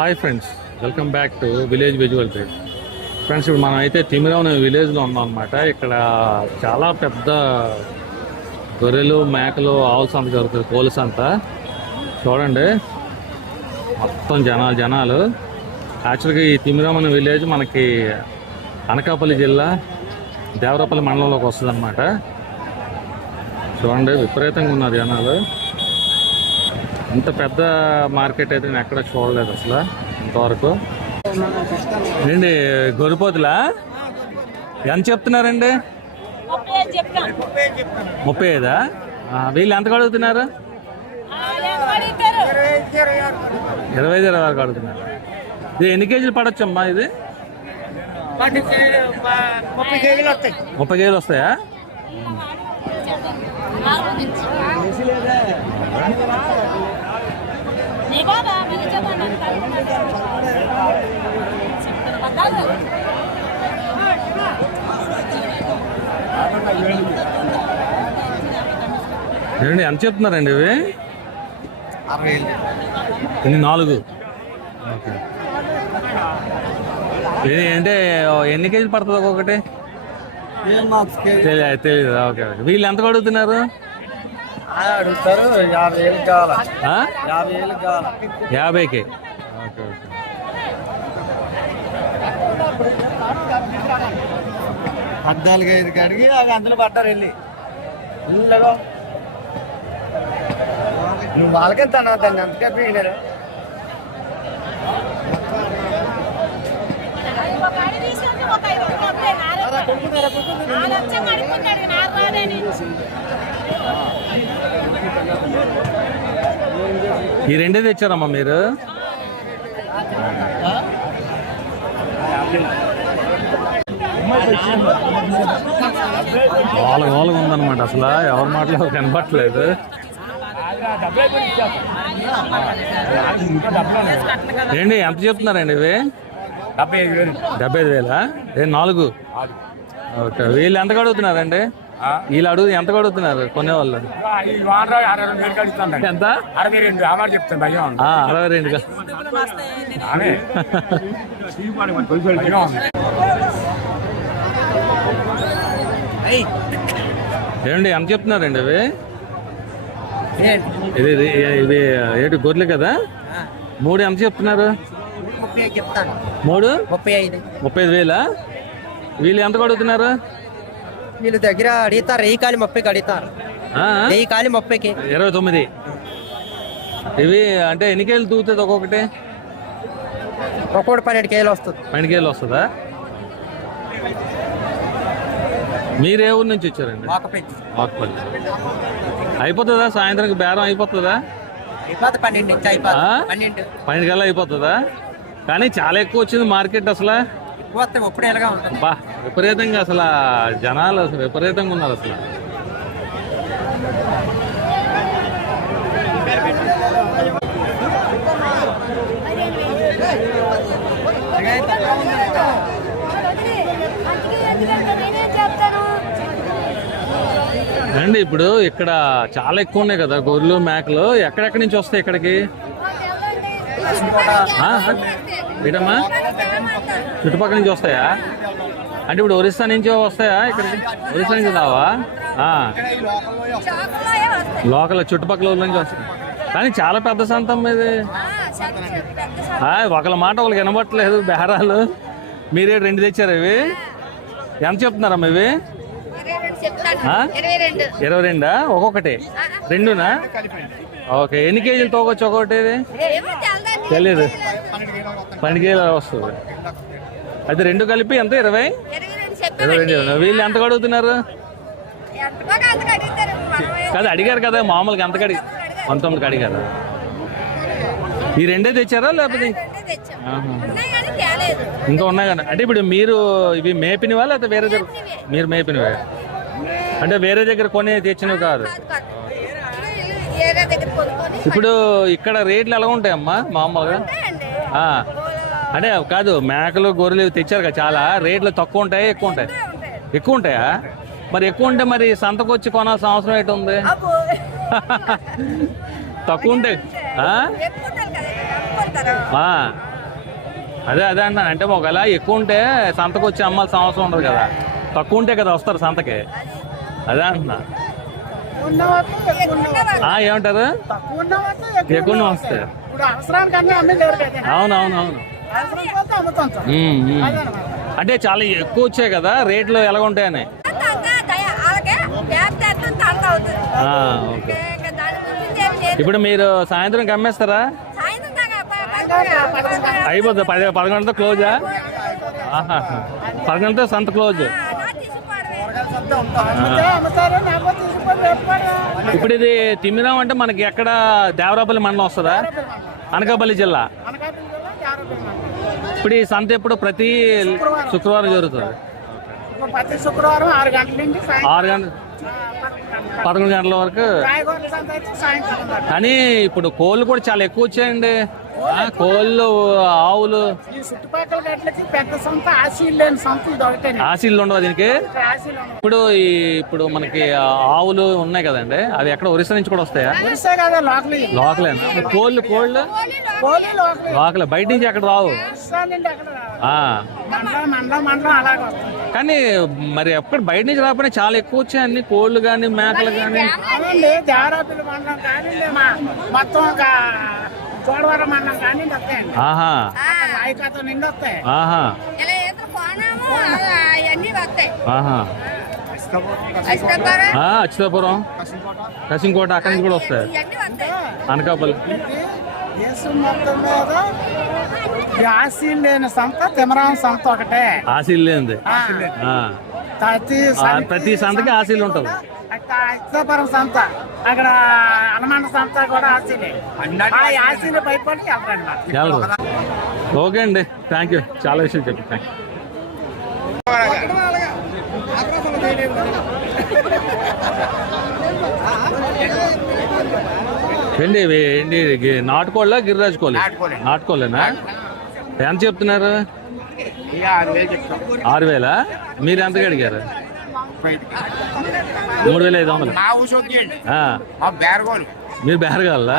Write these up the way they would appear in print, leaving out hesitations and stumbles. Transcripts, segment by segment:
Hi friends, welcome back to village visual trade. Friends, ఇప్పుడు మనం అయితే తిమిరావన విలేజ్లో ఉన్నాం అనమాట. ఇక్కడ చాలా పెద్ద గొర్రెలు, మేకలు, ఆవుల సంత జరుగుతుంది, కోళ్ళ సంత. చూడండి, మొత్తం జనాలు. యాక్చువల్గా ఈ తిమిరావన విలేజ్ మనకి అనకాపల్లి జిల్లా దేవరపల్లి మండలంలోకి వస్తుంది అనమాట. చూడండి, విపరీతంగా ఉన్నారు జనాలు. ఇంత పెద్ద మార్కెట్ అయితే నేను ఎక్కడ చూడలేదు అసలు ఇంతవరకు. ఏంటి గొర్రెపోతులా ఎంత చెప్తున్నారండి? 35. వీళ్ళు ఎంత అడుగుతున్నారు? 25 వరకు అడుగుతున్నారు. ఇది ఎన్ని కేజీలు పడొచ్చమ్మా? ఇది 30 కేజీలు వస్తాయా? ఏమండి ఎంత చెప్తున్నారండి ఇవి? 4. ఓకే, అంటే ఎన్ని కేజీలు పడుతుంది ఒక్కొక్కటి? తెలీదు. ఓకే, వీళ్ళు ఎంత అడుగుతున్నారు? 50కి. Okay, okay. పద్నాలుగు 5 కాడికి అందులో పడ్డారు వెళ్ళి. నువ్వు వాళ్ళకెంత దాన్ని అంతగా పోయినారు. ఈ రెండే తెచ్చారమ్మా మీరు? వాళ్ళగా ఉందన్నమాట. అసలు ఎవరి మాటలు కనపట్లేదు. ఏంటి ఎంత చెప్తున్నారండి ఇవి? 75,000. 4. ఓకే, వీళ్ళు ఎంత అడుగుతున్నారండి? వీళ్ళు ఎంత అడుగుతున్నారు కొనేవాళ్ళు? ఎంత? 62. ఏమండి ఎంత చెప్తున్నారండి ఇవి? ఇది ఏడు గొర్రెలు కదా? 3 ఎంత చెప్తున్నారు? 3 35,000. వీళ్ళు ఎంత అడుగుతున్నారు? వీళ్ళ దగ్గర అడుగుతారు 30కి అడుగుతారు. 30కి 29. ఇవి అంటే ఎన్ని కేజీలు తూగుతుంది ఒక్కొక్కటి? 12 కేజీలు వస్తుంది. 12 కేజీలు వస్తుందా? మీరు ఏ ఊరు నుంచి వచ్చారండి? వాకపల్లి. అయిపోతుందా సాయంత్రానికి బేరం? అయిపోతుందా? 12 కల్లా అయిపోతుందా? కానీ చాలా ఎక్కువ వచ్చింది మార్కెట్ అసలు. బా, విపరీతంగా అసలు జనాలు అసలు విపరీతంగా ఉన్నారు అసలు. అండి ఇప్పుడు ఇక్కడ చాలా ఎక్కువ ఉన్నాయి కదా గొర్రెలు, మేకలు. ఎక్కడెక్కడి నుంచి వస్తాయి ఇక్కడికి? ఏంటమ్మా, చుట్టుపక్కల నుంచి వస్తాయా? అంటే ఇప్పుడు ఒరిస్సా నుంచి వస్తాయా ఇక్కడికి? ఒరిస్సా నుంచి రావా? లోకల్ చుట్టుపక్కల ఊళ్ళ నుంచి వస్తాయి. కానీ చాలా పెద్ద సంతం ఇది. ఒకళ్ళ మాట ఒకళ్ళకి వినబట్టలేదు బేరాలు. మీరే 2 తెచ్చారు. ఇవి ఎంత చెప్తున్నారమ్మా ఇవి? 22 ఒక్కొక్కటి? 2నా? ఓకే, ఎన్ని కేజీలు తోగొచ్చు ఒక్కొక్కటి? తెలీదు. 12 కేజీలు వస్తుంది. అయితే 2 కలిపి ఎంత? 22. వీళ్ళు ఎంత అడుగుతున్నారు? కాదు, అడిగారు కదా మామూలుగా ఎంత కడిగి? 19కి అడిగారు. ఈ 2 తెచ్చారా లేకపోతే ఇంకా ఉన్నాయి కదా? అంటే ఇప్పుడు మీరు ఇవి మేపినవా లేకపోతే వేరే దగ్గర? మీరు మేపినవే అంటే వేరే దగ్గర కొని తెచ్చినవి కాదు. ఇప్పుడు ఇక్కడ రేట్లు ఎలా ఉంటాయమ్మా మామూలుగా? అంటే కాదు, మేకలు, గొర్రెలు తెచ్చారు కదా చాలా. రేట్లు తక్కువ ఉంటాయా ఎక్కువ ఉంటాయి? ఎక్కువ ఉంటాయా? మరి ఎక్కువ ఉంటే మరి సంతకు వచ్చి కొనాల్సిన అవసరం ఏంటి ఉంది? తక్కువ ఉంటే అదే అదే అంటాను. అంటే ఒకవేళ ఎక్కువ ఉంటే సంతకు వచ్చి అమ్మాల్సిన అవసరం ఉండదు కదా, తక్కువ ఉంటే కదా వస్తారు సంతకి. అదే అంటున్నా. ఏమంటారు? ఎక్కువ వస్తాయి. అవునవునవును. అంటే చాలా ఎక్కువ వచ్చాయి కదా, రేట్లు ఎలా ఉంటాయని. ఓకే. ఇప్పుడు మీరు సాయంత్రం అమ్మేస్తారా? అయిపోద్ది 11 క్లోజా? 11 సంత క్లోజ్. ఇప్పుడు ఇది తిమ్మిరాం అంటే మనకి ఎక్కడ, దేవరాపల్లి మండలం వస్తుందా? అనకాపల్లి జిల్లా. ఇప్పుడు ఈ సంత ఎప్పుడు? ప్రతి శుక్రవారం జరుగుతుంది. ప్రతి శుక్రవారం 6 గంటల నుంచి 6 గంటలు 11 గంటల వరకు. కానీ ఇప్పుడు కోళ్ళు కూడా చాలా ఎక్కువ వచ్చాయండి. కోళ్ళు, ఆవులు. చుట్టుపక్కల గట్లకి పెద్ద సంత, ఆశీలు లేని సంత ఇది ఒకటే. ఆశీలు ఉండవు దీనికి. ఇప్పుడు మనకి ఆవులు ఉన్నాయి కదండి, అవి ఎక్కడ ఒరిస్సా నుంచి కూడా వస్తాయా? లోకలేనా? కోళ్ళు లోకలే, బయట నుంచి ఎక్కడ రావు. కానీ మరి ఎక్కడ బయట నుంచి రాకపోయినా చాలా ఎక్కువ వచ్చాయి అన్ని కోళ్ళు కానీ మేకలు కానీ. దేవరాపల్లి మండలం కానీ మొత్తం చోడవరం మండలం కానీ వస్తాయండి. నాయకత్వం నిండి వస్తాయి. అచ్యుతాపురం, కసింకోట అక్కడి నుంచి కూడా వస్తాయి. అనకాపల్లి. దేశం మొత్తం మీద ఆశీలు లేని సంత తిమరాం సంత ఒకటే. ఆశీలు లేనిది. ప్రతి సంతకి ఆశీలు ఉంటుంది. అచ్యుతాపురం సంత, అక్కడ హనుమాన్ సంత కూడా ఆశీలే. ఆశీలు భయపడి వెళ్ళండి. ఓకే అండి, థ్యాంక్ యూ. చాలా విషయం చెప్పి థ్యాంక్ యూ. ఏంటి నాటుకోళ్ళ, గిరిరాజు కోళ్ళ? నాటుకోలేనా? ఎంత చెప్తున్నారు? 6,000. మీరు ఎంతగా అడిగారు? 3,500. మీరు బేరగాల?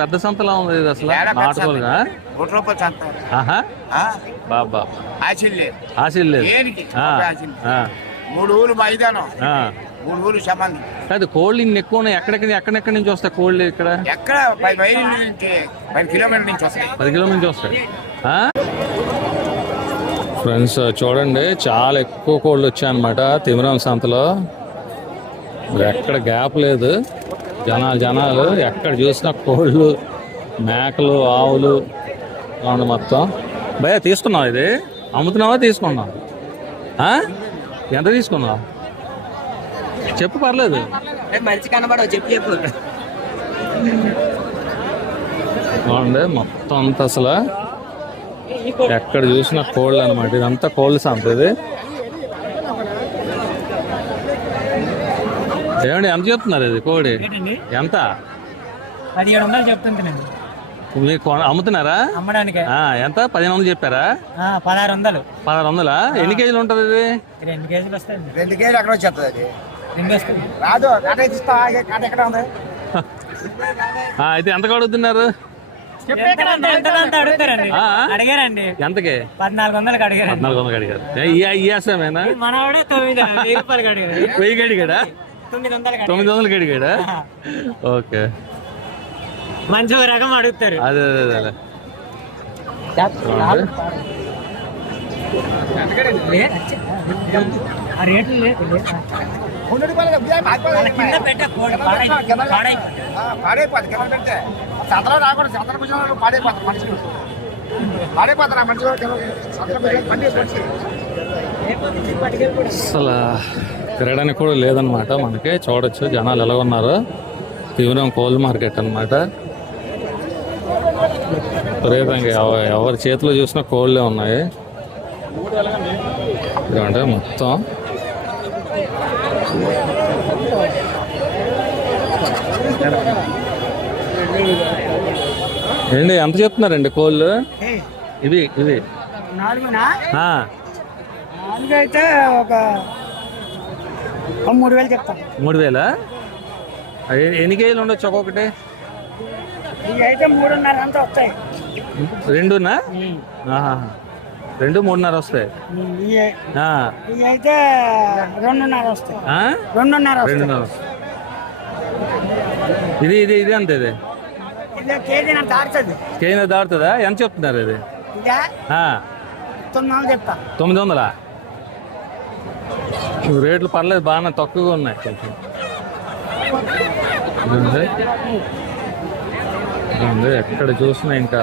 పెద్ద సంతలో ఉంది ఇది అసలు నాటుకోలుగా. బాబా ఆశీల్ లేదు. 3 ఊళ్ళు మైదానం, 3 ఊళ్ళు సంబంధం కాదు. కోళ్ళు ఇన్ని ఎక్కువ ఉన్నాయి. ఎక్కడెక్కడి నుంచి వస్తాయి కోళ్ళు? ఇక్కడ 10 కిలోమీటర్ల నుంచి వస్తాయి. 10 కిలోమీటర్ల నుంచి వస్తాయి. ఫ్రెండ్స్ చూడండి, చాలా ఎక్కువ కోళ్ళు వచ్చాయన్నమాట తిమిరాం సంతలో. ఎక్కడ గ్యాప్ లేదు, జనాలు ఎక్కడ చూసినా కోళ్ళు, మేకలు, ఆవులు మొత్తం. భయ తీసుకున్నావు? ఇది అమ్ముతున్నావా తీసుకున్నావు? ఎంత తీసుకున్నావు చెప్పు, పర్లేదు. మంచి కనబడవు, చెప్పు. బాగుంది మొత్తం అంతా. అసలు ఎక్కడ చూసినా కోళ్ళు అనమాట. ఇదంతా కోళ్ళు సంత. ఇది ఏమండి ఎంత చెప్తున్నారు? ఇది కోడి ఎంత? 1700 చెప్తుంటానండి. మీకు అమ్ముతున్నారా? అమ్మడానికి ఎంత? 1500 చెప్పారా? 1600. 1600. ఎన్ని కేజీలు ఉంటుంది ఇది? 2 కేజీలు వస్తాయి. 2 కేజీలు ఎక్కడ వచ్చేస్తుంది? అది 2 వస్తుంది. రాదు. ఎక్కడ ఉంది? అయితే ఎంత అడుగుతున్నారు? అడిగారండి. ఎంతకి? 1400 అడిగారు. 1400 అడిగారు. ఈసామేనా? మనవాడే 9,000 రూపాయలు అడిగాడు. 1000 అడిగాడా? 900 అడిగాడా? ఓకే, మంచి రకం అడుగుతారు. అదే అసలు తిరగడానికి కూడా లేదనమాట. మనకి చూడొచ్చు జనాలు ఎలా ఉన్నారు. తిమిరాం కోల్ మార్కెట్ అనమాట. విపరీతంగా ఎవరి చేతిలో చూసినా కోళ్ళే ఉన్నాయి. ఇదంటే మొత్తం ఏంటి ఎంత చెప్తున్నారండి కోళ్ళు? ఇవి 4 అయితే ఒక 3000 చెప్తాను. 3000. ఎన్ని కేజీలు ఉండొచ్చు ఒక్కొక్కటి? ఇవి అయితే 3.5 అంతా వస్తాయి. రెండునా? ఆహా. 2, 3.5 వస్తాయి. ఇవి అయితే 2.5 వస్తాయి. 2.5 వస్తాయి. ఇది ఇది ఇది అంతే. ఇది ఇదే కేజీ దాడుతుంది. కేజీ దాడుతుందా? ఎంత చెప్తున్నారు ఇది? ఇదే 900 చెప్తా. 900? రేట్లు పర్లేదు, బాగా తక్కువగా ఉన్నాయి కొంచెం. ఎక్కడ చూసినా ఇంకా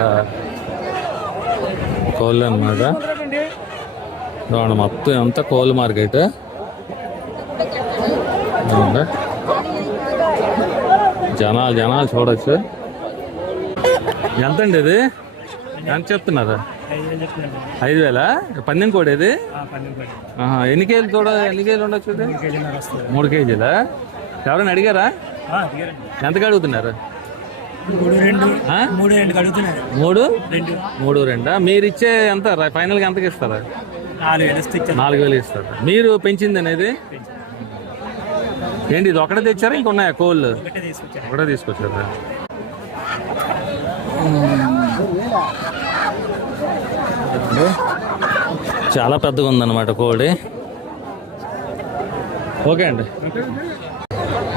కోళ్ళు అన్నమాట. మొత్తం అంతా కోళ్ళు మార్కెట్. జనాలు చూడొచ్చు. ఎంతండి ఇది? ఎంత చెప్తున్నారు? 5,000? పందెం కోడి ఇది? ఎన్ని కేజీలు ఉండొచ్చు ఇది? 3 కేజీలా? ఎవరైనా అడిగారా? ఎంతకు అడుగుతున్నారు? 3,2. మీరు ఇచ్చే ఎంత ఫైనల్గా ఎంతకి ఇస్తారా? 4,000 ఇస్తారు. మీరు పెంచింది అనేది ఏంటి? ఇది ఒకటే తెచ్చారా ఇంకొన్నాయా కోళ్ళు? ఒకటే తీసుకొచ్చారా? చాలా పెద్దగా ఉందన్నమాట కోడి. ఓకే అండి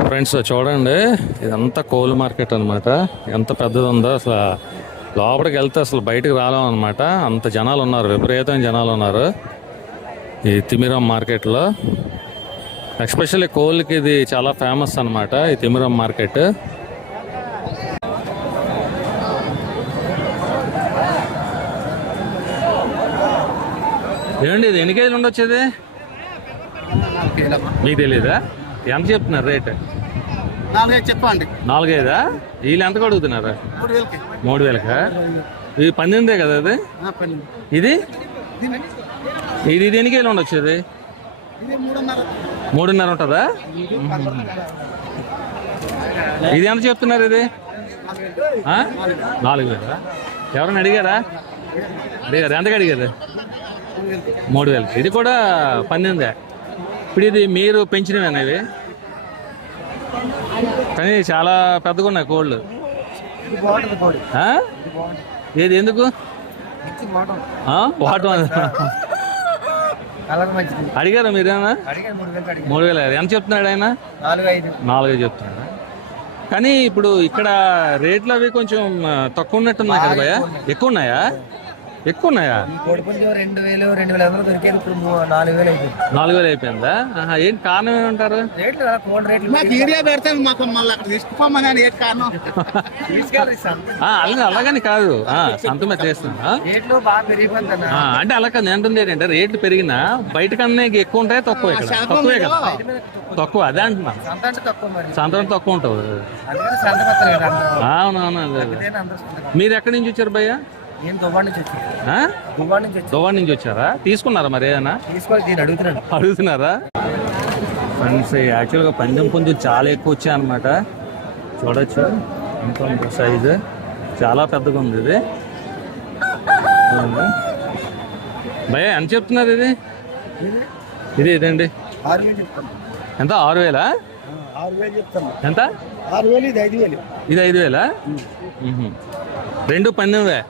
ఫ్రెండ్స్, చూడండి ఇదంతా కోళ్ళు మార్కెట్ అనమాట. ఎంత పెద్దది ఉందో అసలు. లోపలికి వెళ్తే అసలు బయటకు రాలేం అనమాట. అంత జనాలు ఉన్నారు, విపరీతమైన జనాలు ఉన్నారు ఈ తిమిరం మార్కెట్లో. ఎస్పెషల్లీ కోళ్ళకి ఇది చాలా ఫేమస్ అనమాట, ఈ తిమిరం మార్కెట్. ఏమండి ఇది ఎన్ని కేజీలు ఉండొచ్చు? ఇది మీకు తెలీదా? ఎంత చెప్తున్నారు రేట్? 4,500 చెప్పండి. 4,500? వీళ్ళు ఎంత అడుగుతున్నారు? 3,000కా? ఇది పందిందే కదా అది? ఇది ఇది ఇది ఎన్ని కేజీలు ఉండొచ్చు? ఇది 3.5 ఉంటుందా? ఇది ఎంత చెప్తున్నారు? ఇది 4,000? ఎవరైనా అడిగారా? ఎంతకు అడిగారు? 3,000. ఇది కూడా పందిందే. ఇప్పుడు ఇది మీరు పెంచినవేనా ఇవి? కానీ చాలా పెద్దగా ఉన్నాయి కోళ్ళు. ఏది ఎందుకు? అడిగారా మీరేనా? 3,000. ఎంత చెప్తున్నాడు ఆయన? 4,500 చెప్తున్నాడు. కానీ ఇప్పుడు ఇక్కడ రేట్లు అవి కొంచెం తక్కువ ఉన్నట్టున్నాయి కదా భయ్యా? ఎక్కువ ఉన్నాయా? 4,000 అయిపోయిందా? ఏంటి కారణం ఏమంటారు? అలాగని కాదు, సంతమే చేస్తున్నా అంటే అలా కాదు. నేను అంటుంది ఏంటంటే రేట్లు పెరిగినా బయట కన్నా ఎక్కువ ఉంటాయి తక్కువ? ఇక్కడ తక్కువే కదా? తక్కువ, అదే అంటున్నా. సంతం తక్కువ ఉంటుంది. అవునవును. అదే మీరు ఎక్కడి నుంచి వచ్చారు భయ్యా? దుబాయ్ నుంచి వచ్చారా? తీసుకున్నారా మరి ఏదైనా? అడుగుతున్నారా? ఫ్రెండ్స్ యాక్చువల్గా పందెం పుంజులు చాలా ఎక్కువ వచ్చాయి అనమాట. చూడొచ్చు ఇంకొంత సైజు చాలా పెద్దగా ఉంది ఇది. భయ్య ఎంత చెప్తున్నారు ఇది? ఇదండి ఎంత? 6,000? ఎంత? 6,000. ఇది 5,000? 2 పందెంవే?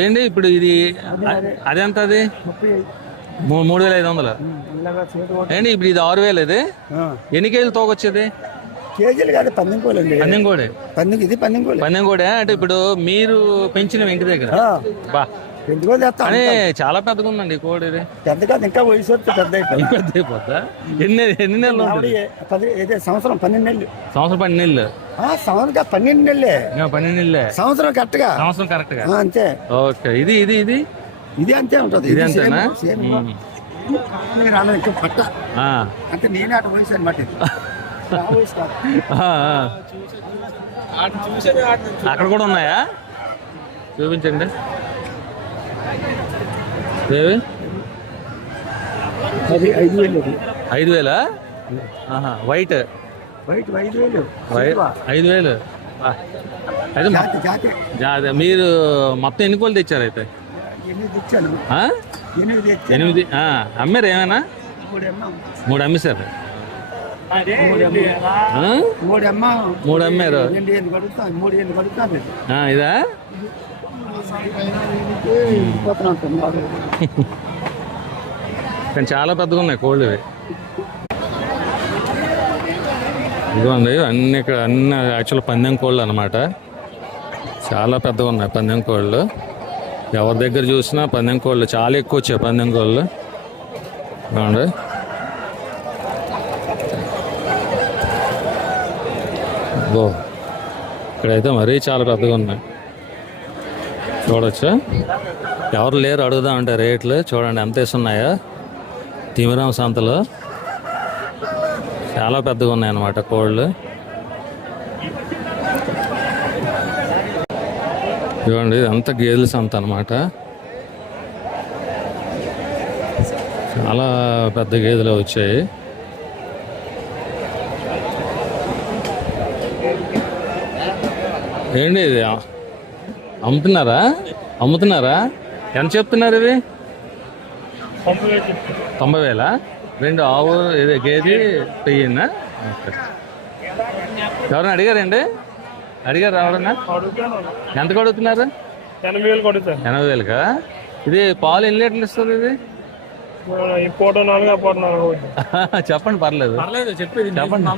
ఏంటి ఇప్పుడు ఇది అదెంత? అది 3,500. ఏంటి ఇప్పుడు ఇది 6,000? ఇది ఎన్ని కేజీలు తోగొచ్చేది? కేజీలు కాదు, పందెం కోడి. పందెం కోడే అంటే ఇప్పుడు మీరు పెంచిన ఇంటి దగ్గర కానీ చాలా పెద్దగా ఉందండి కోడి. ఇది పెద్దగా ఇంకా వయసు పెద్ద అయిపోద్దా? ఎన్ని నెలలు? సంవత్సరం 12 నెలలు. సంవత్సరం 12 నెలలు? సంవత్సరం 12 నెలలే. 12 నెలలే సంవత్సరం కరెక్ట్గా. సంవత్సరం కరెక్ట్గా అంతే. ఓకే. ఇది ఇది ఇది ఇది అంతే ఉంటుంది. ఇది అంతేనా? పట్ట అంటే నేనే అటు వయసు అనమాట. అక్కడ కూడా ఉన్నాయా? చూపించండి. అది 5,000. 5,000? వైట్ 5,000. అయితే మీరు మొత్తం ఎన్ని కోళ్ళు తెచ్చారు? అయితే 8 అమ్మారు ఏమైనా? 3 అమ్మేశారు. ఆ? మూడు అమ్మారు. ఇదా కానీ చాలా పెద్దగా ఉన్నాయి కోళ్ళు ఇవి. ఇదిగోండి అన్ని ఇక్కడ అన్ని యాక్చువల్ పందెం కోళ్ళు అనమాట. చాలా పెద్దగా ఉన్నాయి పందెం కోళ్ళు. ఎవరి దగ్గర చూసినా పందెం కోళ్ళు చాలా ఎక్కువ వచ్చాయి పందెం కోళ్ళు. ఇదిగోండి ఇక్కడైతే మరీ చాలా పెద్దగా ఉన్నాయి. చూడొచ్చు. ఎవరు లేరు అడుగుదామంటే రేట్లు చూడండి ఎంత ఇస్తున్నాయో. తిమిరాం సంతలో చాలా పెద్దగా ఉన్నాయన్నమాట కోళ్ళు. ఇవ్వండి ఇదంతా గేదెల సంత అనమాట. చాలా పెద్ద గేదెలు వచ్చాయి. ఏంటి ఇది అమ్ముతున్నారా? ఎంత చెప్తున్నారు ఇవి? 90,000. రెండు ఆవు ఇది గేది పెయ్యిందా? ఓకే. ఎవరైనా అడిగారండి? అడిగారు ఎవరన్నా? ఎంత కొడుతున్నారు? 80,000కా? ఇది పాలు ఎన్ని లీటర్లు ఇస్తుంది ఇది? చెప్పండి పర్లేదు చెప్పండి.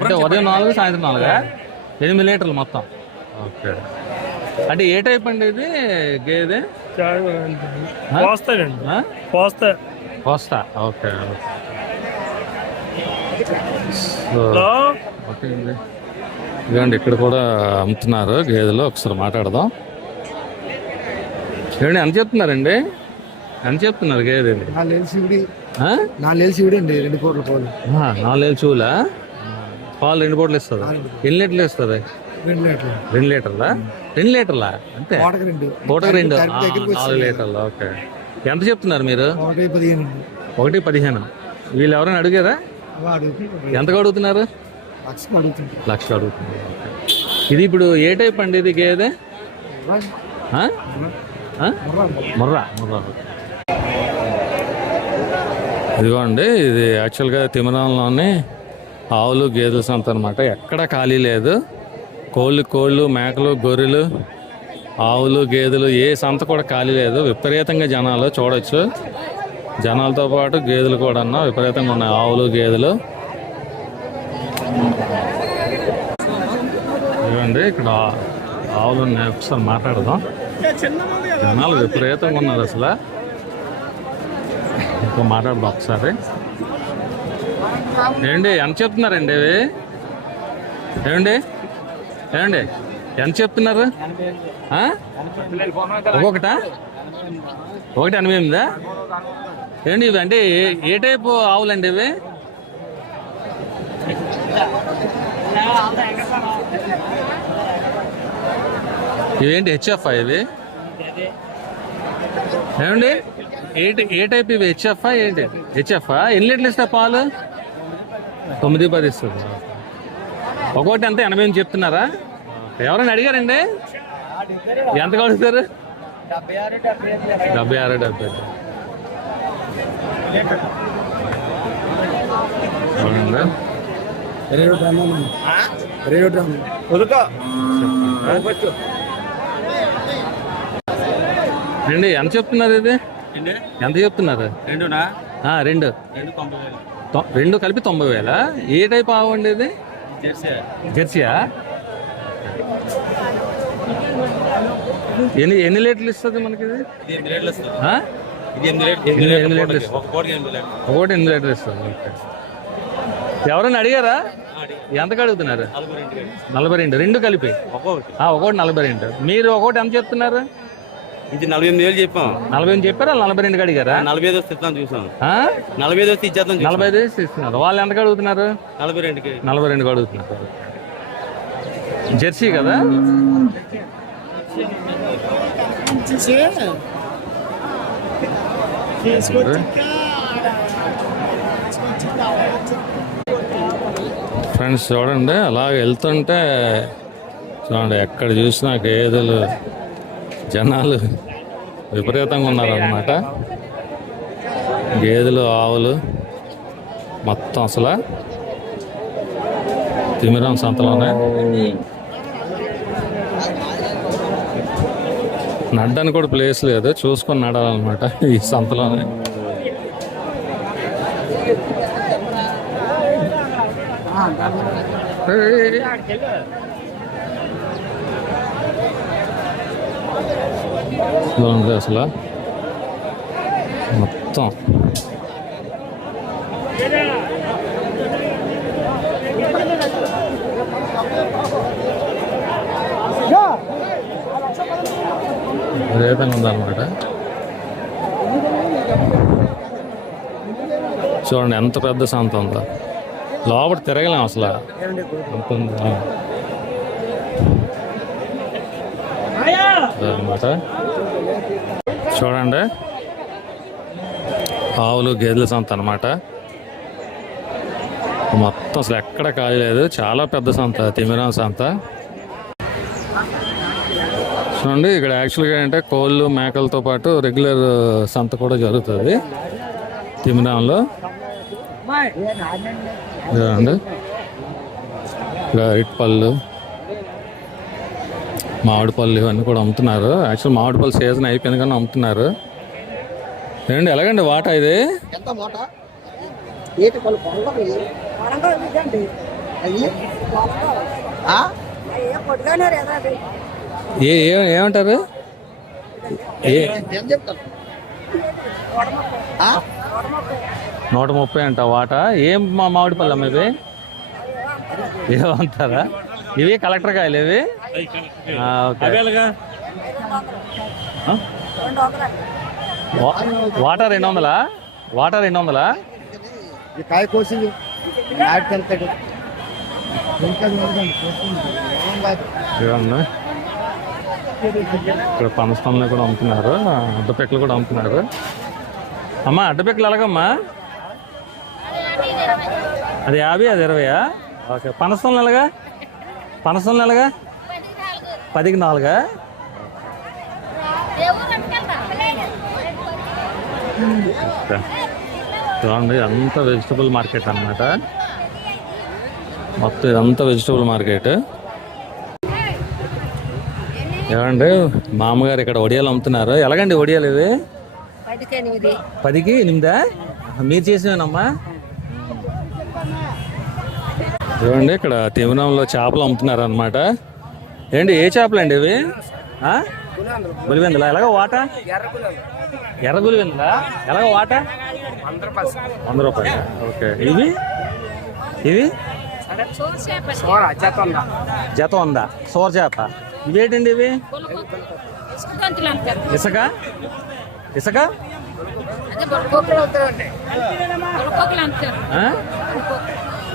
అంటే ఉదయం 4 సాయంత్రం 4 8 లీటర్లు మొత్తం. ఓకే. అంటే ఏ టైప్ అండి ఇది గేదె? పోస్తా. ఓకే. ఓకే అండి. ఇదిగోండి ఇక్కడ కూడా అమ్ముతున్నారు గేదెలు. ఒకసారి మాట్లాడదాం. ఏమండి ఎంత చెప్తున్నారండి? ఎంత చెప్తున్నారు గేదె? 4 చూడండి 2 కోట్ల పాలు. 4 చూలా పాలు 2 పూటలు ఇస్తుంది. ఎన్ని లీటర్లు ఇస్తుంది? 2 లీటర్లా? 2 లీటర్లా అంతే. పూటకు 2 4 లీటర్లు. ఓకే. ఎంత చెప్తున్నారు మీరు? 1,15,000. వీళ్ళు ఎవరైనా అడిగారా? ఎంతకు అడుగుతున్నారు? 1,00,000 అడుగుతున్నారు. ఇది ఇప్పుడు ఏ టైప్ అండి ఇది గేదె? ముర్రా. ఇదిగోండి ఇది యాక్చువల్గా తిమిరంలోని ఆవులు గేదెల సంత అనమాట. ఎక్కడ ఖాళీ లేదు. కోళ్ళు మేకలు గొర్రెలు ఆవులు గేదెలు ఏ సంత కూడా ఖాళీ లేదు. విపరీతంగా జనాలు చూడొచ్చు. జనాలతో పాటు గేదెలు కూడా విపరీతంగా ఉన్నాయి. ఆవులు గేదెలు. ఇవ్వండి ఇక్కడ ఆవులు ఉన్నాయి. ఒకసారి మాట్లాడదాం. జనాలు విపరీతంగా ఉన్నారు అసలు. ఇంకా మాట్లాడదాం ఒకసారి. ఏమండి ఎంత చెప్తున్నారండి ఇవి? ఏమండి ఎంత చెప్తున్నారు? ఒక్కొక్కటా? 1,88. ఏంటి ఇవి అంటే ఏ టైపు ఆవులండి ఇవి? ఇవేంటి హెచ్ఎఫ్ ఇవి? ఏమండి ఏ టైప్ ఇవి? హెచ్ఎఫ్ ఏంటి? హెచ్ఎఫ్ ఎన్ని లీటర్లు ఇస్తా పాలు? 9-10 ఇస్తుంది. ఒక్కొక్కటి ఎంత 80 చెప్తున్నారా? ఎవరైనా అడిగారండి? ఎంత కొడుతారు? 76-70. అండి ఎంత చెప్తున్నారు ఇది? ఎంత చెప్తున్నారు? 2 కలిపి 90,000. ఏ టైప్ ఆవు అండి ఇది? జెర్సీయా? ఎన్ని లీటర్లు ఇస్తుంది మనకి ఇది? 8 లీటర్లు ఇస్తుంది. ఒకటి 8 లీటర్లు ఇస్తుంది. ఓకే. ఎవరైనా అడిగారా? ఎంతకు అడుగుతున్నారు? 42. 2 కలిపి ఒకటి 42. మీరు ఒకటి ఎంత చెప్తున్నారు? ఇది 48,000 చెప్పాం. 48 చెప్పారా? 42 అడిగారా? 45 వస్తే ఇస్తాను చూసాం. 45 వస్తే ఇచ్చేద్దాం. 45 ఇస్తున్నారు. వాళ్ళు ఎంతకు అడుగుతున్నారు? 42 అడుగుతున్నారు. జెర్సీ కదా? ఫ్రెండ్స్ చూడండి అలా వెళ్తుంటే చూడండి ఎక్కడ చూసినా గేదెలు జనాలు విపరీతంగా ఉన్నారన్నమాట. గేదెలు ఆవులు మొత్తం అసలు తిమిరం సంతలోనే నడ్డానికి కూడా ప్లేస్ లేదు, చూసుకొని నడాలన్నమాట ఈ సంతలోనే. బాగుంది అసలు మొత్తం. విపరీతంగా ఉందన్నమాట. చూడండి ఎంత పెద్ద సంత ఉందో, లోపల తిరగలేం అసలు అంత అన్నమాట. చూడండి ఆవులు గేదెల సంత అన్నమాట. మొత్తం అసలు ఎక్కడ ఖాళీ లేదు, చాలా పెద్ద సంత తిమిరం సంత. చూడండి ఇక్కడ యాక్చువల్గా ఏంటంటే కోళ్ళు మేకలతో పాటు రెగ్యులర్ సంత కూడా జరుగుతుంది తిమిరంలో. చూడండి ఇక్కడ అరటి పళ్ళు, మామిడి పళ్ళు ఇవన్నీ కూడా అమ్ముతున్నారు. యాక్చువల్ మామిడి పళ్ళు సీజన్ అయిపోయింది కానీ అమ్ముతున్నారు. ఏంటి ఎలాగండి వాటా ఇది? ఏమంటారు? 130 అంట వాటా. ఏం మామిడి పళ్ళు అమ్మ ఇవి? ఏమంటారా? ఇవి కలెక్టర్ కాయలు ఇవి. వాటా 200? వాటా 200? కాయ కోసి ఇక్కడ పనస్తంలో కూడా అమ్ముతున్నారు, అడ్డపెక్కలు కూడా అమ్ముతున్నారు. అమ్మా అడ్డపెక్కలు ఎలాగమ్మా? అది 50, అది 20? ఓకే. పనస్తంలో ఎలాగా? పనస్తంలో ఎలాగా? 10కి 4? చూడండి అంతా వెజిటబుల్ మార్కెట్ అన్నమాట. మొత్తం ఇదంతా వెజిటబుల్ మార్కెట్. ఏమండి మామగారు ఇక్కడ వడియాలు అమ్ముతున్నారు. ఎలాగండి వడియాలు ఇవి? 10కి 8? మీరు చేసినానమ్మా. చూడండి ఇక్కడ తిమిరంలో చేపలు అమ్ముతున్నారు అనమాట. ఏంటి ఏ చేపలు అండి ఇవి? గులివెందులా? ఎలాగో వాటా? ఎర్ర గులివెందులా? ఎలాగో వాటా? 100 రూపాయలు. ఓకే. ఇవి ఇవి జత ఉందా? సోర చేప. ఇవేంటండి ఇవి? ఇసుక? ఇసుక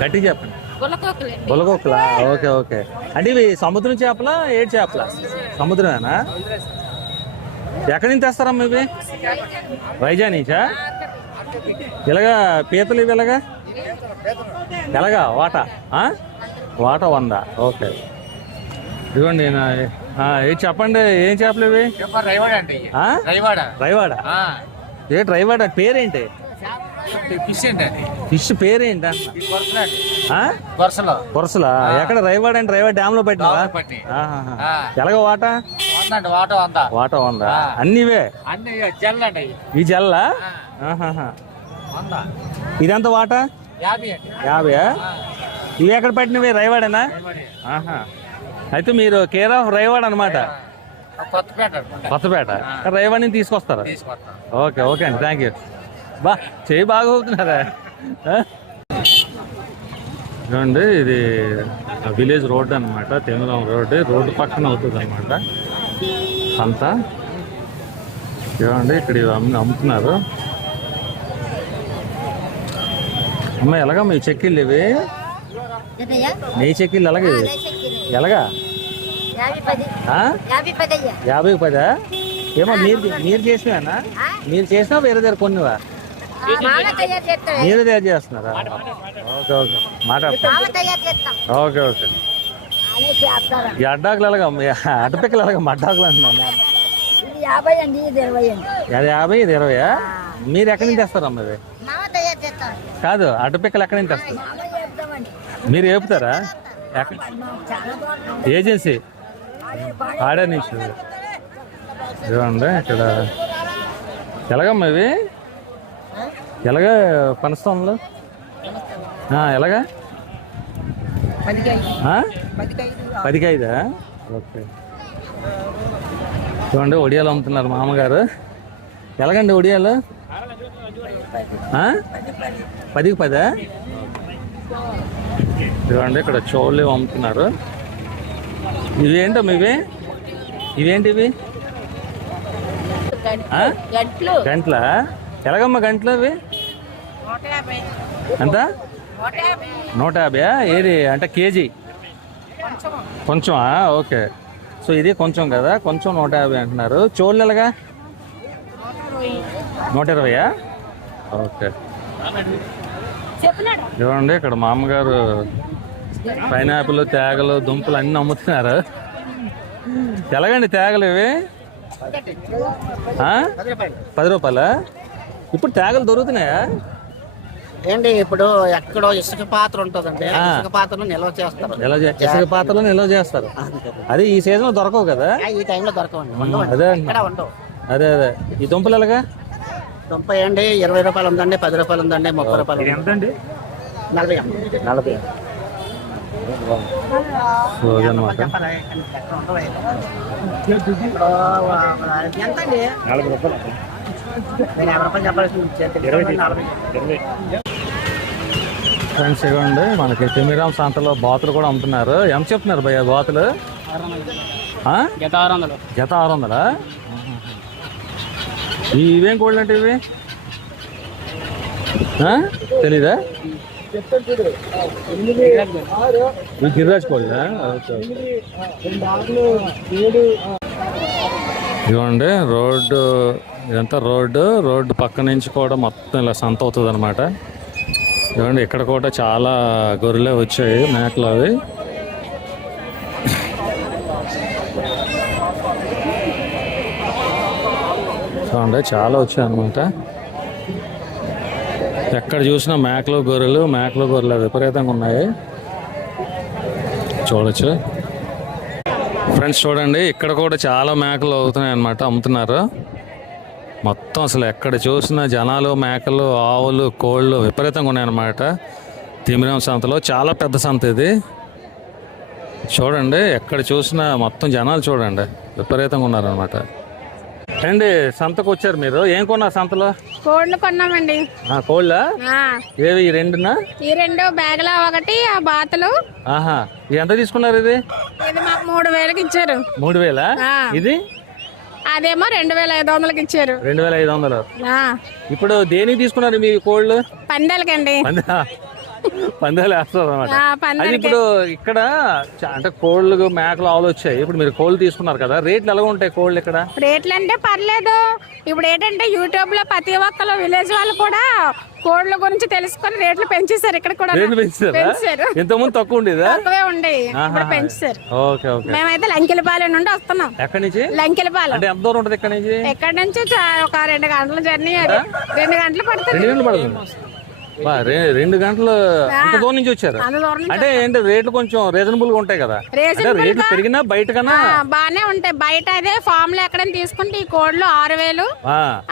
గట్టి చెప్పండి. బొలకొక్కలా? Okay okay. అంటే ఇవి సముద్రం చేపలా ఏడు చేపలా? సముద్రమేనా? ఎక్కడి నుంచి తెస్తారమ్మా ఇవి? వైజాగ్ నుంచా? ఇలాగా పీతలు ఇవి ఎలాగా? ఎలాగా వాటా? వాటా 100. ఓకే. ఇదిగోండి ఏది చెప్పండి, ఏం చేపలు ఇవి? రైవాడా? ఏ రైవాడ పేరేంటి? ఫిష్ పేరేంటి? కొరసలా? ఎక్కడ రైవాడ అంటే రైవాడ డ్యామ్ లో పెట్టినా? ఎలాగో వాటా? వాటా 100. అన్నివే ఈ జల్లా? ఇదంతా వాటా 50? ఇవి ఎక్కడ పెట్టినవి? రైవాడేనా? అయితే మీరు కేర్ ఆఫ్ రైవాడ్ అనమాట. కొత్తపేట రైవాడ్ నుంచి తీసుకొస్తారా? ఓకే ఓకే అండి, థ్యాంక్ యూ. చేయి బాగా అవుతున్నారా? చూడండి ఇది విలేజ్ రోడ్ అనమాట, తిమిరం రోడ్డు పక్కన అవుతుంది అనమాట అంతా. చూడండి ఇక్కడ అమ్ముతున్నారు. అమ్మ ఎలాగా మీ చెక్కిళ్ళు ఇవి? నెయ్యి చెక్కిళ్ళు ఎలాగ? ఎలాగా? 50కి 10? ఏమో మీరు చేసినా? మీరు చేసినా వేరే దగ్గర కొన్నివా? మీరే తయారు చేస్తున్నారా? ఓకే ఓకే, మాట్లాడతా. Okay okay. ఈ అడ్డాకులు ఎలాగా? అడ్డపిక్కలు ఎలాగా? అడ్డాకులు అంటున్నాను. అది 50, ఇది 20? మీరు ఎక్కడి నుంచి తెస్తారమ్మా ఇవి? కాదు అడ్డపిక్కలు ఎక్కడి నుంచి వస్తాయి? మీరు ఏపుతారా? ఏజెన్సీ ఆడే నుంచి ఇవ్వండి. ఇక్కడ ఎలాగమ్మా ఇవి? ఎలాగా పనస్తాంలో ఎలాగా? 10కి 5. ఓకే. చూడండి ఒడియాలు అమ్ముతున్నారు మామగారు. ఎలాగండి ఒడియాలు? 10కి 10. చూడండి ఇక్కడ చోళ్ళు అమ్ముతున్నారు. ఇవేంటో ఇవి? ఇవేంటివి? గంటల? ఎలాగమ్మా గంటలు అవి? ఎంత? 150. ఏది అంటే కేజీ? కొంచెమా? ఓకే. సో ఇది కొంచెం కదా, కొంచెం 150 అంటున్నారు. చోళ్ళు ఎలాగా? 120. ఓకే. చూడండి ఇక్కడ మా అమ్మగారు పైనాపిల్, తేగలు, దుంపలు అన్నీ అమ్ముతున్నారు. ఎలాగండి తేగలు ఇవి? 10 రూపాయలా? ఇప్పుడు తేగలు దొరుకుతున్నాయా? ఏంటి ఇప్పుడు ఎక్కడో ఇసుక పాత్ర ఉంటుందండి, ఇసుక పాత్రలో నిల్వ చేస్తారు. ఇసుక పాత్రలో నిల్వ చేస్తారు. అది ఈ సీజన్ లో దొరకవు కదా? ఈ టైంలో దొరకవండి. అదే ఉండవు. అదే అదే. ఈ దుంపలు ఎలాగా? దుంప ఏంటి 20 రూపాయలు ఉందండి, 10 రూపాయలు ఉందండి, 30 రూపాయలు. ఎంతండి? 40. ఎంతండి? 40 రూపాయలు. 50 రూపాయలు చెప్పాల్సింది. ఫ్రెండ్స్ ఇవ్వండి మనకి తిమిరాం సంతలో బాతులు కూడా అమ్ముతున్నారు. ఎంత చెప్తున్నారు భయ్య బాతులు? జత 600. జత 600. ఇవేం కోళ్ళు అంటే ఇవి? తెలీదా? ఇవి గిరిరాజ్ కోళ్ళ? ఇవ్వండి రోడ్డు, ఇదంతా రోడ్డు పక్క నుంచి కూడా మొత్తం ఇలా సంత అవుతుంది అనమాట. ఇవ్వండి ఇక్కడ కూడా చాలా గొర్రెలే వచ్చాయి, మేకలు అవి. చూడండి చాలా వచ్చాయి అనమాట. ఎక్కడ చూసినా మేకలు గొర్రెలు విపరీతంగా ఉన్నాయి. చూడొచ్చు ఫ్రెండ్స్. చూడండి ఇక్కడ కూడా చాలా మేకలు అవుతున్నాయి అన్నమాట, అమ్ముతున్నారు. మొత్తం అసలు ఎక్కడ చూసినా జనాలు, మేకలు, ఆవులు, కోళ్ళు విపరీతంగా ఉన్నాయన్నమాట. తిమిరాం సంతలో చాలా పెద్ద సంత ఇది. చూడండి ఎక్కడ చూసినా మొత్తం జనాలు చూడండి విపరీతంగా ఉన్నారనమాట. అండి సంతకు వచ్చారు మీరు, ఏం కొన్నారు సంతలో? కోళ్ళు కొన్నామండి. కోళ్ళ ఏవి? ఈ రెండునా? ఈ 2 బ్యాగుల 1 ఆ బాతులు. ఆహా. ఎంత తీసుకున్నారు? ఇది మాకు 3000కి ఇచ్చారు. 3000? ఇది అదేమో 2500కి ఇచ్చారు. 2500. ఇప్పుడు దేనికి తీసుకున్నారు మీ కోళ్ళు? పందాలకండి. పందాలు వేస్తారు అనమాట. అది ఇప్పుడు ఇక్కడ అంటే కోళ్ళు, మేకలు, ఆవులు వచ్చాయి. ఇప్పుడు మీరు కోళ్ళు తీసుకున్నారు కదా, రేట్లు ఎలా ఉంటాయి కోళ్ళు ఇక్కడ? రేట్లు అంటే పర్లేదు. ఇప్పుడు ఏంటంటే యూట్యూబ్ లో ప్రతి ఒక్కరు విలేజ్ వాళ్ళు కూడా కోళ్ళ గురించి తెలుసుకొని రేట్లు పెంచేశారు. ఇక్కడ కూడా పెంచారు. ఇంతకుముందు తక్కువ ఉండేదా? తక్కువే ఉండేవి, ఇప్పుడు పెంచేశారు. Okay okay. మేమైతే లంకెలపాలెం నుండి వస్తున్నాం. ఎక్కడి నుంచి? లంకెలపాలెం. అంటే ఎంత దూరం ఉంటుంది ఇక్కడ నుంచి? ఇక్కడ నుంచి ఒక 2 గంటల జర్నీ. అది 2 గంటలు పడుతుంది. 2 గంటలు పడుతుంది. 2 గంటలు ఇంత దూరం నుంచి వచ్చారు అంటే ఏంటి? రేట్లు కొంచెం రీజనబుల్ గా ఉంటాయి కదా? రేట్లు పెరిగినా బయట కన్నా బానే ఉంటాయి. బయట అదే ఫామ్ లో ఎక్కడైనా తీసుకుంటే ఈ కోళ్ళు 6000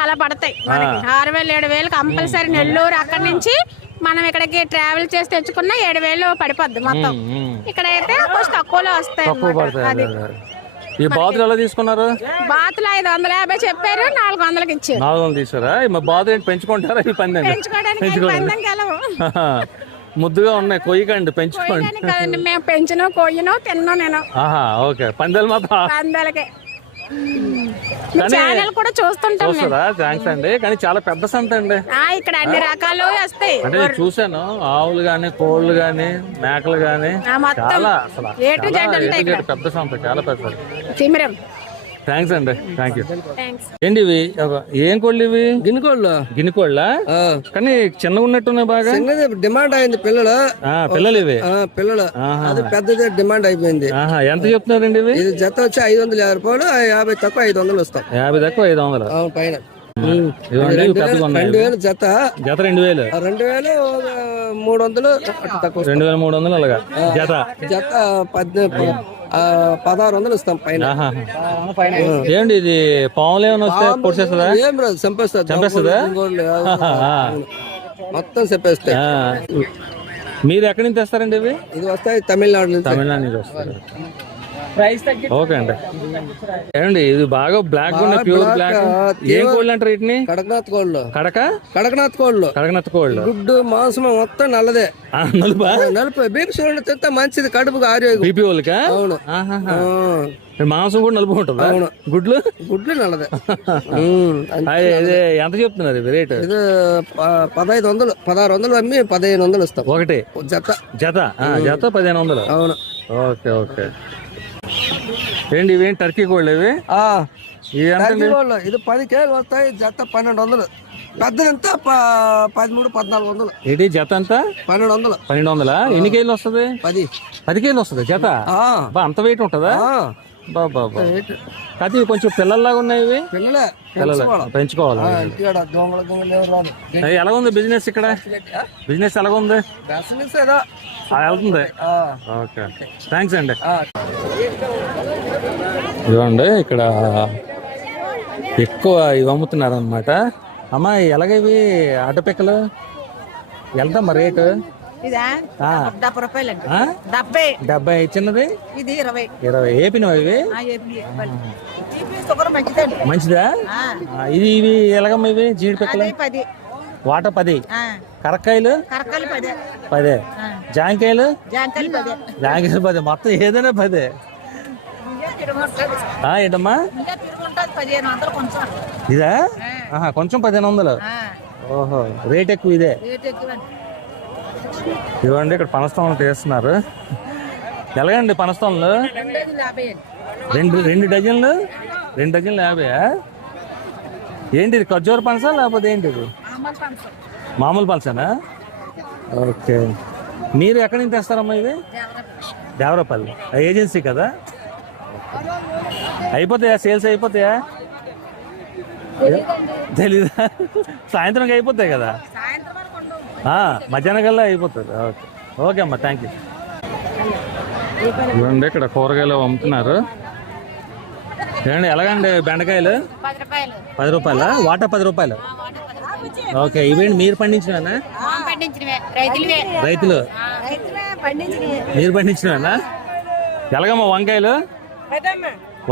అలా పడతాయి. 6000 7000 కంపల్సరీ. నెల్లూరు అక్కడి నుంచి మనం ఇక్కడికి ట్రావెల్ చేసి తెచ్చుకున్నా 7000 పడిపోద్ది మొత్తం. ఇక్కడ అయితే కొంచెం తక్కువలో వస్తాయి. ఈ బాతులు ఎలా తీసుకున్నారు? బాతులు 550 చెప్పారు, 400కి ఇచ్చారు. 400 తీసారా? బాతులు పెంచుకుంటారా? ఈ పందెం ముద్దుగా ఉన్నాయి, కొయ్యకండి, పెంచుకోండి. మేము పెంచినో కొయ్యనో తిన్నో నేను. ఓకే. పందాలు మాత్రం పందాలకే. ఛానల్ కూడా చూస్తుంటారా? థ్యాంక్స్ అండి. కానీ చాలా పెద్ద సంత అండి. ఇక్కడ అన్ని రకాలు వస్తాయి. అంటే చూసాను ఆవులు గాని, కోళ్ళు గాని, మేకలు గాని, చాలా అసలు పెద్ద సంత, చాలా పెద్ద. తిమిరం. థ్యాంక్స్ అండి, థ్యాంక్ యూ. ఏంటి ఇవి? ఏం కోళ్ళు ఇవి? గిన్నెకోళ్ళ. కానీ చిన్నగా ఉన్నట్టున్నాయి బాగా. డిమాండ్ అయింది పిల్లలు. పిల్లలు ఇవి? పిల్లలు అది పెద్దది డిమాండ్ అయిపోయింది. ఎంత చెప్తున్నారండి ఇవి? ఇది జత వచ్చి 550 రూపాయలు. 50 తక్కువ 500 వస్తాం. 50 తక్కువ 500 పైన. ఇదిగోండి, ఇవి పెద్దగా ఉన్నాయి. 2000 జత. జత 2000. 2300 అటు తక్కువ. 2300 అలాగా జత. జత 1600 ఇస్తాం పైన. ఆహా. ఏంటి ఇది పాములు ఏమైనా వస్తే పొడిచేస్తుందా? ఏం రాదు, చంపేస్తా. చంపేస్తుందా? మొత్తం చంపేస్తాయి. మీరు ఎక్కడి నుంచి తెస్తారండి ఇవి? ఇది వస్తాయి తమిళనాడు నుంచి. తమిళనాడు నుంచి వస్తారు. ఓకే అండి. ఏమండి ఇది బాగా బ్లాక్ ఉన్న ప్యూర్ బ్లాక్ ఏం కోళ్ళు అంటారు వీటిని? కడకనాథ్ కోళ్ళు. కడకనాథ్ కోళ్ళు. గుడ్డు మాంసం మొత్తం నల్లదే. నలుపు బీపీ చూడండి, తింటే మంచిది, కడుపుకి ఆరోగ్యం. బీపీ వాళ్ళకా? అవును. మాంసం కూడా నలుపు ఉంటుంది. అవును. గుడ్లు నల్లదే. ఇది ఎంత చెప్తున్నారు ఇది రేట్? ఇది 1500, 1600 అమ్మి 1500 ఇస్తాం ఒకటి జత. జత 1500. అవును. Okay okay. ఏంటి ఇవేంటి టర్కీ కోళ్ళు ఇవి? ఇది 10 కేలు వస్తాయి. జత 1200. పెద్దదంతా 1300, 1400. ఏంటి జత అంతా 1200. 1200. ఎన్ని కేజీలు వస్తుంది? 10 కేజీలు వస్తుంది జత. అంత వెయిట్ ఉంటుందా? బాబా అది కొంచెం పిల్లల్లాగా ఉన్నాయి ఇవి. పిల్లలే పెంచుకోవాలి. ఎలా ఉంది బిజినెస్ ఇక్కడ? బిజినెస్ ఎలా ఉంది? వెళ్తుంది. ఓకే థ్యాంక్స్ అండి. ఇవ్వండి ఇక్కడ ఎక్కువ ఇవి అమ్ముతున్నారు అనమాట. అమ్మా ఎలాగ ఇవి ఆటపిక్కలు ఎంత రేటు? 70. చిన్నది 20. ఏపినవా ఇవి? మంచిదా? ఇది ఇవి ఎలాగమ్మా ఇవి జీడిపిక్కలు? వాట 10. కరక్కాయలు 10. జాంకాయలు 10. మొత్తం ఏదైనా 10. ఏంటమ్మా ఇదా? కొంచెం 1500. ఓహో రేట్ ఎక్కువ ఇదే. ఇవ్వండి ఇక్కడ పనస్తోన్లు తీస్తున్నారు. ఎలాగండి పనస్తోన్లు? 2 డజన్లు 50. ఏంటి ఇది ఖర్జూర పనసా లేకపోతే ఏంటి ఇది? మామూలు పనసనా? ఓకే. మీరు ఎక్కడి నుంచి తెస్తారమ్మా ఇది? దేవరపల్లి ఏజెన్సీ కదా? అయిపోతాయా సేల్స్? అయిపోతాయా? తెలీదా? సాయంత్రం అయిపోతాయి కదా? మధ్యాహ్నం కల్లా అయిపోతుంది. ఓకే ఓకే అమ్మా థ్యాంక్ యూ. ఇవ్వండి ఇక్కడ కూరగాయలు అమ్ముతున్నారు. ఏమండి ఎలాగండి బెండకాయలు? 10 రూపాయల వాట 10 రూపాయలు. ఓకే ఇవేంటి మీరు పండించినవేనా? రైతులు మీరు పండించినవేనా? ఎలాగమ్మా వంకాయలు?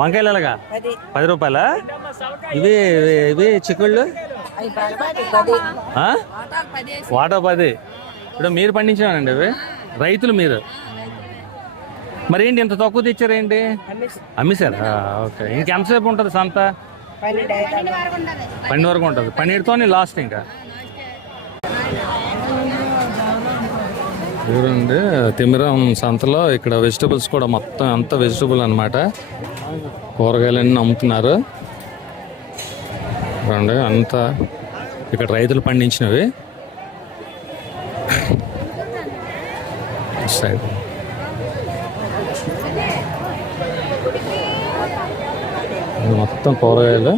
వంకాయలు ఎలాగా 10 రూపాయల? ఇవి చిక్కుళ్ళు వాటా 10. ఇప్పుడు మీరు పండించానండి అవి రైతులు మీరు. మరి ఏంటి ఇంత తక్కువ తెచ్చారేంటి? అమ్మేశారా? ఓకే. ఇంకెంతసేపు ఉంటుంది సంత? 12 వరకు ఉంటుంది. 12తోనే లాస్ట్ ఇంకా. చూడండి తిమిరం సంతలో ఇక్కడ వెజిటబుల్స్ కూడా మొత్తం అంత వెజిటబుల్ అనమాట. కూరగాయలన్నీ అమ్ముతున్నారు. చూడండి అంతా ఇక్కడ రైతులు పండించినవి. సైడ్ మొత్తం కూరగాయలు.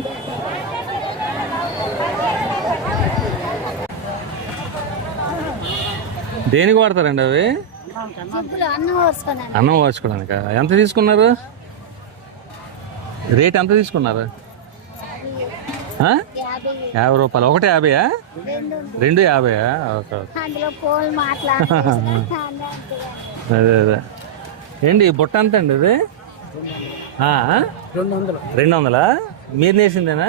దేనికి వాడతారండి అవి? అన్నం వార్చుకోవడానిక? ఎంత తీసుకున్నారు? రేట్ ఎంత తీసుకున్నారు? 50 రూపాయలు. ఒకటి 50? 2 50? ఓకే అదే ఏంటి బుట్ట అంత అండి ఇది? 200. మీరు నేసిందేనా?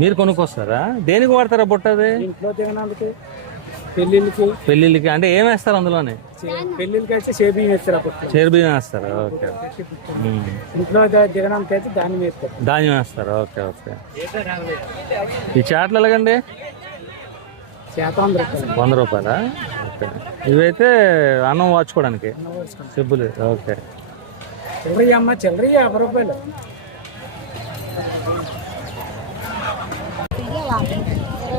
మీరు కొనుక్కొస్తారా? దేనికి వాడతారా బుట్ట? అది పెళ్ళిళ్ళకి. అంటే ఏం వేస్తారు అందులోనే? పెళ్ళిళ్ళకి అయితే సేబియ్యం వేస్తారు. ఓకే. ఇంట్లో దిగడానికి అయితే ధాన్యం వేస్తారు. Okay okay. ఈ చాట్లు ఎలాగండి? 100 రూపాయలా? ఓకే. ఇవైతే అన్నం వాచుకోవడానికి చెప్పులు. ఓకే. చిల్లర 50 రూపాయలు.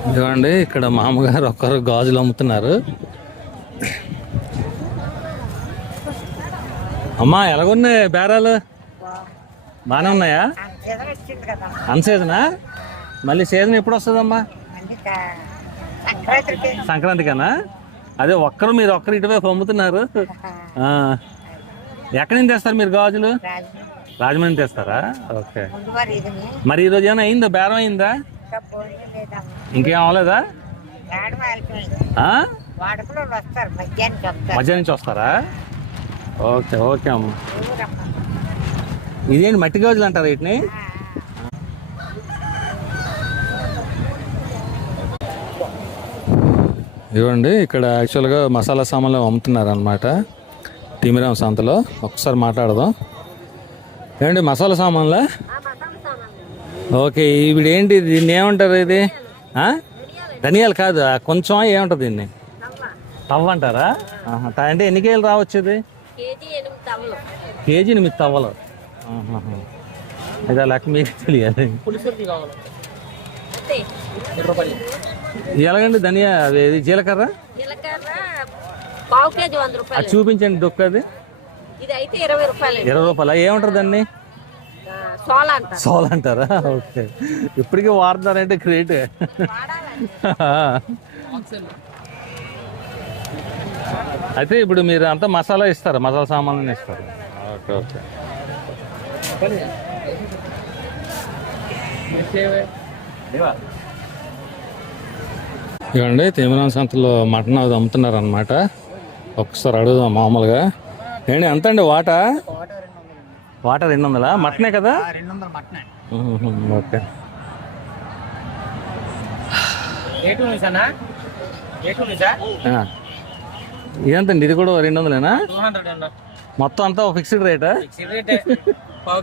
ఇదిగోండి ఇక్కడ మామగారు ఒక్కరు గాజులు అమ్ముతున్నారు. అమ్మా ఎలాగున్నాయి బేరాలు? బాగానే ఉన్నాయా? అన్సీజనా? మళ్ళీ సీజన్ ఎప్పుడు వస్తుందమ్మా? సంక్రాంతికనా? అదే మీరు ఒక్కరు ఇటువైపు అమ్ముతున్నారు. ఎక్కడి నుంచి తెస్తారు మీరు గాజులు? రాజమండ్రి తెస్తారా? ఓకే. మరి ఈరోజు ఏమైనా అయిందా? బేరం అయిందా? ఇంకేం అవ్వలేదా? మధ్యాహ్నం నుంచి వస్తారా? ఓకే ఓకే అమ్మ. ఇదేంటి మట్టి గాజులు అంటారా వీటిని? ఇవ్వండి, ఇక్కడ యాక్చువల్గా మసాలా సామాన్లు అమ్ముతున్నారు అనమాట తిమిరాం సంతలో. ఒకసారి మాట్లాడదాం. ఏమండి మసాలా సామాన్లా? ఓకే. ఇప్పుడు ఏంటి దీన్ని ఏమంటారు? ఇది ధనియాలు కాదు, కొంచెం ఏమంటారు దీన్ని? తవ్వ అంటారా? అంటే ఎన్ని కేజీలు రావచ్చు ఇది? కేజీ 8 తవ్వలు. ఇదా లెక్క మీకు తెలియాలి. ఎలాగండి ధనియా? ఇది జీలకర్ర అది చూపించండి. దొక్కది 20 రూపాయలు. ఏమంటారు దాన్ని? సోల్ అంటారా? ఓకే. ఇప్పటికీ వాడుతున్నారంటే గ్రేట్. అయితే ఇప్పుడు మీరు అంతా మసాలా ఇస్తారు, మసాలా సామాన్లు ఇస్తారు. Okay okay. ఇవ్వండి, తిమిరాం సంతలో మటన్ అది అమ్ముతున్నారు అనమాట. ఒకసారి అడుగుదాం మామూలుగా. ఏంటి ఎంత అండి వాటర్ 200? మటనే కదా? ఓకే. ఇదంతండి, ఇది కూడా 200ఏనా? మొత్తం అంతా ఫిక్స్డ్ రేటా? పావు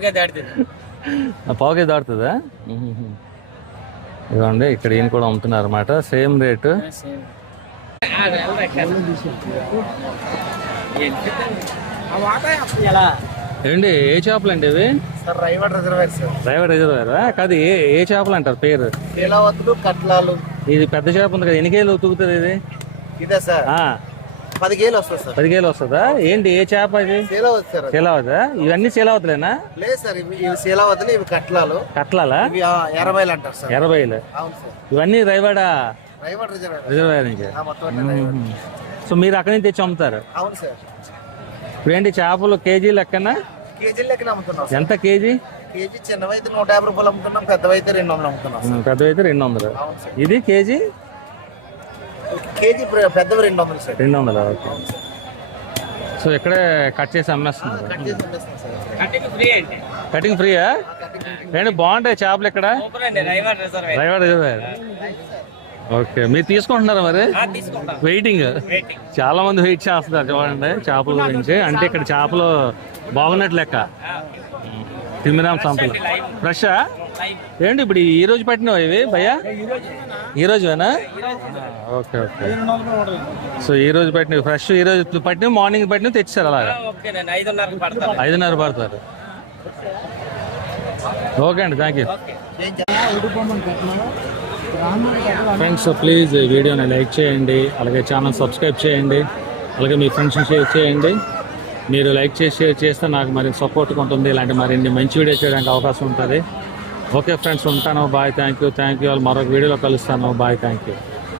కేజీ దాడుతుందా? ఇవ్వండి, ఇక్కడ ఈయన కూడా అమ్ముతున్నారు అనమాట. Same rate. ఏంటి ఏ చేపలు అండి ఇవి? రైవర్ రిజర్వేరా? కాదు, ఏ చేపలు అంటారు పేరు? ఇది పెద్ద చేప ఉంది కదా, ఎన్ని కేజీలు తూగుతుంది ఇది? 10 కేజీలు వస్తుంది సార్. 10 కేజీలు వస్తుందా? ఏంటి ఏ చేప ఇది? శీలావతా? ఇవన్నీ శీలావతులేనా? లేదు సార్, ఇవి శీలావతులు, ఇవి కట్లాలు. కట్లాలా? ఇవి 80 అంటారు సార్. 80. అవును సార్. ఇవన్నీ రైవాడ రిజర్వేర్ నుంచి. సో మీరు అక్కడి నుంచి తెచ్చి అమ్ముతారు? అవును సార్. ఇప్పుడు ఏంటి చేపలు కేజీ లెక్కన? కేజీ లెక్కన అమ్ముతున్నాం. ఎంత కేజీ? కేజీ చిన్నవైతే 150 రూపాయలు అమ్ముతున్నాం, పెద్దవైతే 200 అమ్ముతున్నాం. పెద్దవైతే 200. ఇది కేజీ? కేజీ పెద్దవి 200 సార్. 200. ఓకే. సో ఇక్కడే కట్ చేసి అమ్మేస్తున్నారు. కటింగ్ ఫ్రీయా? ఏంటి బాగుంటాయి చేపలు ఇక్కడ? రైవర్ రిజర్వేర్. ఓకే. మీరు తీసుకుంటున్నారా మరి? వెయిటింగ్. చాలా మంది వెయిట్ చేస్తున్నారు చూడండి చేపల గురించి. అంటే ఇక్కడ చేపలు బాగున్నట్లు లెక్క తిమిరాం సంతలో. ఫ్రెషా? ఏంటి ఇప్పుడు ఈ రోజు పట్టినవా ఇవి భయ్యా? ఈ రోజువేనా? Okay okay. సో ఈ రోజు పట్టినవి ఫ్రెష్, ఈ రోజు పట్టినవి మార్నింగ్ పట్టినవి తెచ్చారు అలాగా? 5:30 పడతారు. ఓకే అండి, థ్యాంక్ యూ ఫ్రెండ్స్. ప్లీజ్ వీడియోని లైక్ చేయండి, అలాగే ఛానల్ సబ్స్క్రైబ్ చేయండి, అలాగే మీ ఫ్రెండ్స్ని షేర్ చేయండి. మీరు లైక్ చేసి షేర్ చేస్తే నాకు మరి సపోర్ట్గా ఉంటుంది, ఇలాంటి మరిన్ని మంచి వీడియో చేయడానికి అవకాశం ఉంటుంది. ఓకే ఫ్రెండ్స్, ఉంటాను. Bye, thank you all. మరొక వీడియోలో కలుస్తాను. Bye, thank you.